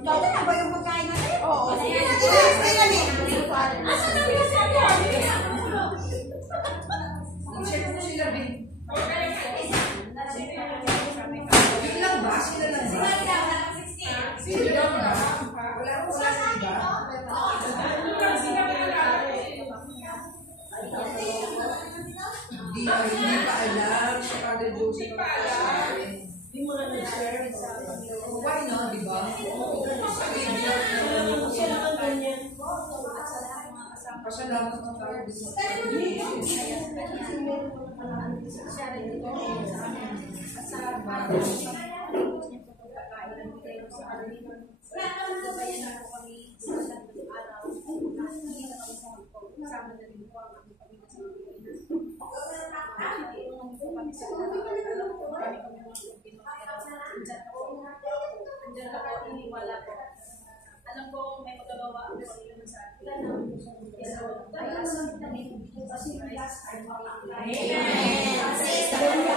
Ito na ba yung pagkain natin? Oo. Asan na bigas natin? Share ko sila, Ben. Yun lang ba? Sila lang ba? Sila lang ba? Wala ko sa iba. Hindi pa alam. Siya kada Joseph pa alam. Hindi mo na nag-share. Why not, di ba? Pasalamat ng tayo. Alam ko may magagawa ang Panginoon sa atin. Amen.